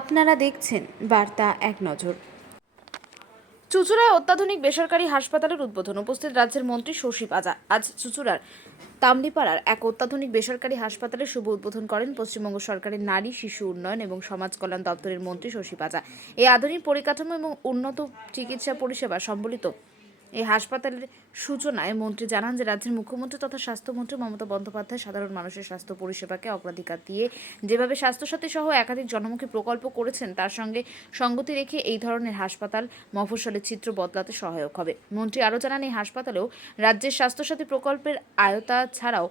আপনারা দেখছেন বার্তা এক নজর। চুঁচুড়ায় অত্যাধুনিক বেসরকারি হাসপাতালের উদ্বোধন, উপস্থিত রাজ্যের মন্ত্রী শশী পাজা। আজ চুঁচুড়ার তামলিপাড়ার এক অত্যাধুনিক বেসরকারি হাসপাতালের শুভ উদ্বোধন করেন পশ্চিমবঙ্গ সরকারের নারী শিশু উন্নয়ন এবং সমাজ কল্যাণ দপ্তরের মন্ত্রী শশী পাজা। এই আধুনিক পরিকাঠামো এবং উন্নত চিকিৎসা পরিষেবা সম্বলিত এই হাসপাতালের সূচনায় মন্ত্রী জানান যে রাজ্যের মুখ্যমন্ত্রী তথা স্বাস্থ্যমন্ত্রী মমতা বন্দ্যোপাধ্যায় সাধারণ মানুষের স্বাস্থ্য পরিষেবাকে অগ্রাধিকার দিয়ে যেভাবে স্বাস্থ্যসাথী সহ একাধিক জনমুখী প্রকল্প করেছেন, তার সঙ্গে সঙ্গতি রেখে এই ধরনের হাসপাতাল মফস্বলের চিত্র বদলাতে সহায়ক হবে। মন্ত্রী আরও জানান, এই হাসপাতালেও রাজ্যের স্বাস্থ্যসাথী প্রকল্পের আয়তা ছাড়াও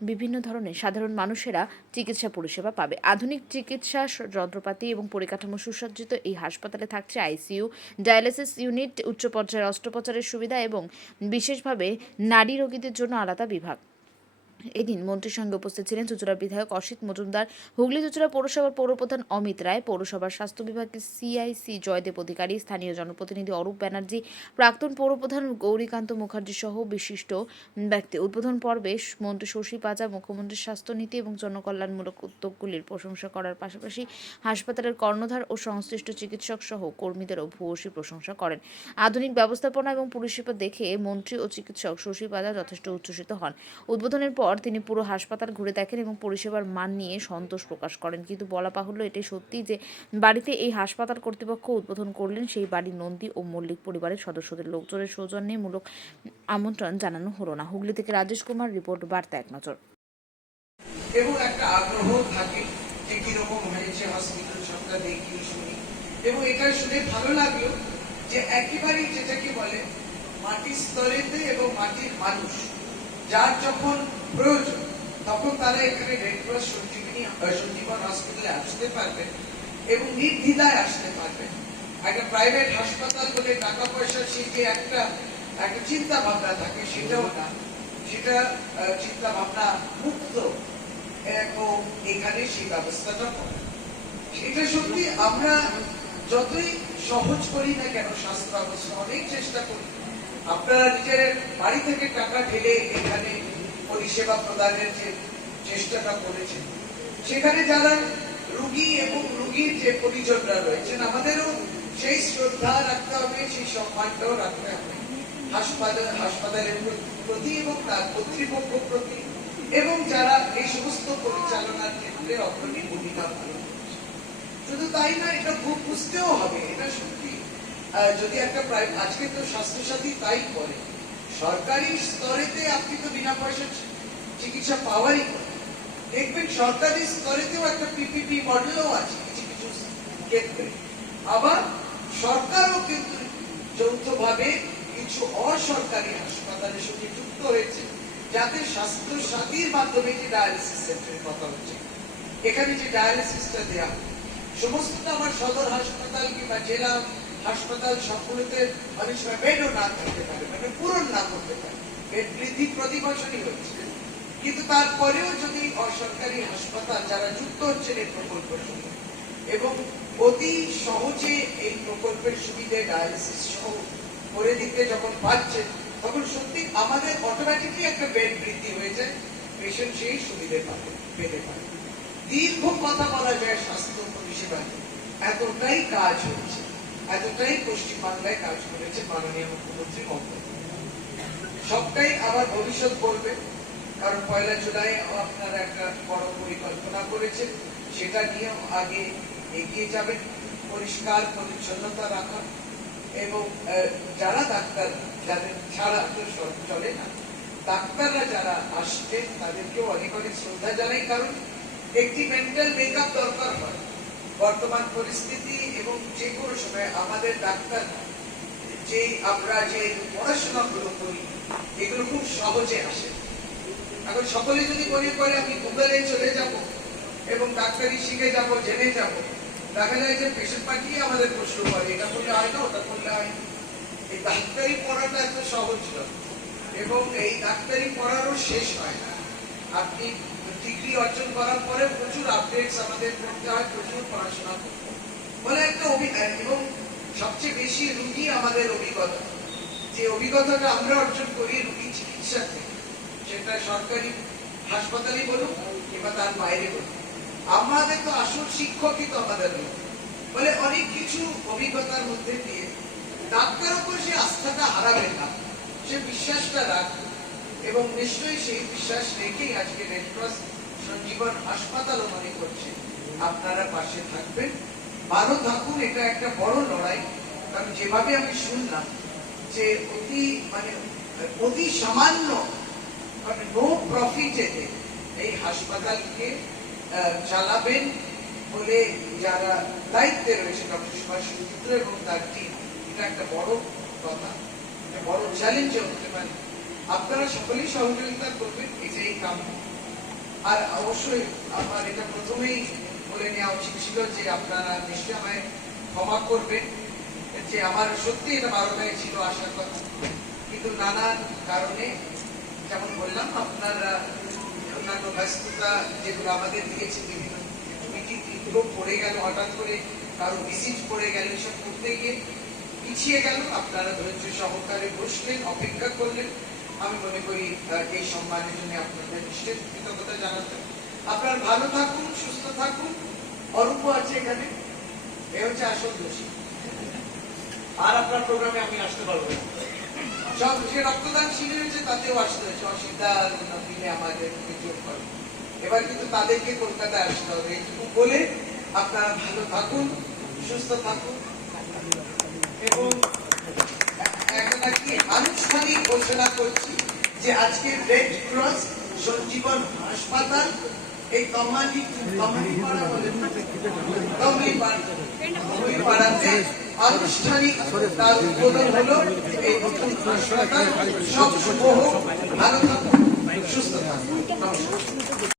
বিভিন্ন ধরনের সাধারণ মানুষেরা চিকিৎসা পরিষেবা পাবে। আধুনিক চিকিৎসা যন্ত্রপাতি এবং পরিকাঠামো সুসজ্জিত এই হাসপাতালে থাকছে আইসিইউ, ডায়ালিসিস ইউনিট, উচ্চ পর্যায়ের অস্ত্রোপচারের সুবিধা এবং বিশেষভাবে নারী রোগীদের জন্য আলাদা বিভাগ। এদিন মন্ত্রীর সঙ্গে উপস্থিত ছিলেন চুঁচুড়ার বিধায়ক অসিত মজুমদার, হুগলি চুঁচুড়া পৌরসভার পৌরপ্রধান অমিত রায়, পৌরসভার স্বাস্থ্য বিভাগের সিআইসি জয়দেব অধিকারী, স্থানীয় জনপ্রতিনিধি অরূপ ব্যানার্জি, প্রাক্তন পৌরপ্রধান গৌরীকান্ত মুখার্জি সহ বিশিষ্ট ব্যক্তি। উদ্বোধন পর্বে মন্ত্রী শশী পাজা মুখ্যমন্ত্রীর স্বাস্থ্যনীতি এবং জনকল্যাণমূলক উদ্যোগগুলির প্রশংসা করার পাশাপাশি হাসপাতালের কর্ণধার ও সংশ্লিষ্ট চিকিৎসক সহ কর্মীদেরও ভূয়সী প্রশংসা করেন। আধুনিক ব্যবস্থাপনা এবং পরিষেবা দেখে মন্ত্রী ও চিকিৎসক শশী পাজা যথেষ্ট উচ্ছ্বসিত হন। উদ্বোধনের পর তিনি পুরো হাসপাতাল ঘুরে দেখেন এবং পরিষেবার মান নিয়ে সন্তোষ প্রকাশ করেন। কিন্তু বলা বাহুল্য, এটাই সত্যি যে বাড়িতে এই হাসপাতাল কর্তৃপক্ষ উদ্বোধন করলেন সেই বাড়ির নন্দী ও মল্লিক পরিবারের সদস্যদের লোকজনের সৌজন্যমূলক আমন্ত্রণ জানানো হলো না। হুগলি থেকে রাজেশ কুমার রিপোর্ট, বার্তা এক নজর। এবং একটা আগ্রহ থাকে যে কিরকম হয়েছে হসপিটাল, সবটা দেখি শুনি এবং এটা শুনে ভালো লাগলো যে একেবারে যেটাকে বলে মাটির স্তরেতে এবং মাটির মানুষ যার যখন প্রয়োজন তখন তারা এখানে রেড ক্রস সঞ্জীবন হসপিটালে আসতে পারবেন এবং নির্দ্বিধায় আসতে পারবেন। একটা প্রাইভেট হাসপাতাল বলে টাকা পয়সা সে যে একটা চিন্তা ভাবনা থাকে সেটাও না, সেটা চিন্তা ভাবনা মুক্ত এবং এখানে সেই ব্যবস্থাটা করে। এটা সত্যি আমরা যতই সহজ করি না কেন স্বাস্থ্য ব্যবস্থা, অনেক চেষ্টা করি। আপনারা নিজের বাড়ি থেকে টাকা ঢেলে এখানে পরিষেবা প্রদানের যে চেষ্টাটা করেছেন, সেখানে যারা রুগী এবং রুগীর যে পরিজনরা রয়েছেন আমাদেরও সেই শ্রদ্ধা রাখতে হবে, সেই সম্মানটাও রাখতে হবে হাসপাতালের প্রতি এবং তার কর্তৃপক্ষ প্রতি এবং যারা এই সমস্ত পরিচালনার ক্ষেত্রে অগ্রণী ভূমিকা পালন করছে। শুধু তাই না, এটা খুব বুঝতেও হবে, এটা সত্যি যদি একটা আজকে তো স্বাস্থ্যসাথী তাই করে, সরকারি স্তরেতে আপনি তো বিনা পয়সা চিকিৎসা পাওয়ারই করে। দেখবেন সরকারি স্তরেতেও একটা পিপিপি মডেলও আছে কিছু কিছু ক্ষেত্রে। আবার সরকারও কিন্তু যৌথভাবে কিছু অসরকারি হাসপাতালের সঙ্গে যুক্ত হয়েছে, যাতে স্বাস্থ্য সাথীর মাধ্যমে যে ডায়ালিসিস সেন্টারের কথা হচ্ছে, এখানে যে ডায়ালিসিসটা দেওয়া সমস্তটা আমার সদর হাসপাতাল কিংবা জেলা হাসপাতাল সবগুলোতে অনেক সময় বেডও না থাকতে পারে, মানে পূরণ না করতে পারে। বেড বৃদ্ধি প্রতি বছরই হচ্ছে, কিন্তু তারপরেও যদি অসরকারি হাসপাতাল যারা যুক্ত হচ্ছেন এই প্রকল্পের সঙ্গে এবং অতি সহজে এই প্রকল্পের সুবিধে ডায়ালিসিস সহ করে দিতে যখন পাচ্ছেন, তখন সত্যি আমাদের অটোমেটিকলি একটা বেড বৃদ্ধি হয়ে যায়, পেশেন্ট সেই সুবিধে পেতে পারে। দীর্ঘ কথা বলা যায় স্বাস্থ্য পরিষেবা, এতটাই কাজ হচ্ছে, এতটাই পশ্চিমবাংলায় কাজ করেছে মাননীয় মুখ্যমন্ত্রী মমতা। সবটাই আবার ভবিষ্যৎ করবে, কারণ 1 জুলাই আপনারা একটা বড় পরিকল্পনা করেছেন, সেটা নিয়েও আগে এগিয়ে যাবেন। পরিষ্কার পরিচ্ছন্নতা রাখা এবং যারা ডাক্তার, যাদের ছাড়া তো চলে না, ডাক্তাররা যারা আসছেন তাদেরকেও অনেক অনেক শ্রদ্ধা জানাই, কারণ একটি মেন্টাল মেকআপ দরকার হয় বর্তমান পরিস্থিতি এবং যে কোনো সময়। আমাদের ডাক্তার যে আমরা যে পড়াশোনাগুলো করি এগুলো খুব সহজে আসে। এখন সকলে যদি মনে করে আমি গুগলে চলে যাব এবং ডাক্তারি শিখে যাব, জেনে যাব, দেখা যায় যে পেশেন্ট পাঠিয়ে আমাদের প্রশ্ন করে এটা করলে হয় না, ওটা করলে হয় না। এই ডাক্তারি পড়াটা এত সহজ নয় এবং এই ডাক্তারি পড়ারও শেষ হয় না। আপনি ডিগ্রি অর্জন করার পরে প্রচুর আপডেটস আমাদের করতে হয়, প্রচুর পড়াশোনা করতে হয় বলে একটা অভিজ্ঞতা। এবং সবচেয়ে বেশি রুগী আমাদের অভিজ্ঞতা, যে অভিজ্ঞতাটা আমরা অর্জন করি রুগী চিকিৎসা থেকে, সেটা সরকারি হাসপাতালই বলুন কিংবা তার বাইরে বলুন, আমাদের তো আসল শিক্ষকই তো আমাদের বলে অনেক কিছু অভিজ্ঞতার মধ্যে দিয়ে ডাক্তার উপর সে আস্থাটা হারাবে না, সে বিশ্বাসটা রাখবে এবং নিশ্চয়ই সেই বিশ্বাস রেখেই আজকে রেড ক্রস সঞ্জীবন হাসপাতালও মনে করছে আপনারা পাশে থাকবেন। ভালো থাকুন, এটা একটা বড় লড়াই। কারণ যেভাবে আমি শুনলাম যে অতি সামান্য মানে নো প্রফিটে এই হাসপাতালকে চালাবেন বলে যারা দায়িত্বে রয়েছে ডক্টর সুভাষ মিত্র এবং তার টিম, এটা একটা বড় কথা, একটা বড় চ্যালেঞ্জ হতে পারে। আপনারা সকলেই সহযোগিতা করবেন, এটাই কাম্য। আর অবশ্যই আমার এটা প্রথমেই বলে নেওয়া উচিত ছিল যে আপনারা নিশ্চয়ই আমায় ক্ষমা করবেন যে আমার সত্যি এটা 12টায় ছিল আসার কথা, কিন্তু নানান কারণে যেমন বললাম আপনারা অন্যান্য ব্যস্ততা যেগুলো আমাদের দিয়েছে বিভিন্ন মিটিং পড়ে গেল, হঠাৎ করে কারো ভিজিট পড়ে গেল, এসব করতে গিয়ে পিছিয়ে গেল। আপনারা ধৈর্য সহকারে বসলেন, অপেক্ষা করলেন। আমি মনে করি এই সম্মানের জন্য আপনাদের নিশ্চয়ই কৃতজ্ঞতা জানাতে। আপনারা ভালো থাকুন, সুস্থ থাকুন। অরূপ আছে এখানে, এ হচ্ছে আসল দোষী। আর আপনার প্রোগ্রামে আমি আসতে পারবো না। সব যে রক্তদান শিবির হয়েছে তাতেও আসতে হয়েছে, অসুবিধা দিলে আমাদের যোগ করে। এবার কিন্তু তাদেরকে কলকাতায় আসতে হবে। এইটুকু বলে আপনারা ভালো থাকুন, সুস্থ থাকুন এবং এখন কি আনুষ্ঠানিক ঘোষণা করছি যে আজকে রেড ক্রস সঞ্জীবন হাসপাতাল এই পাড়াতে আনুষ্ঠানিক তার উদ্বোধন হলো। এই নতুন হাসপাতাল সব শুভ হোক, ভালো থাকুন, সুস্থ থাকুন।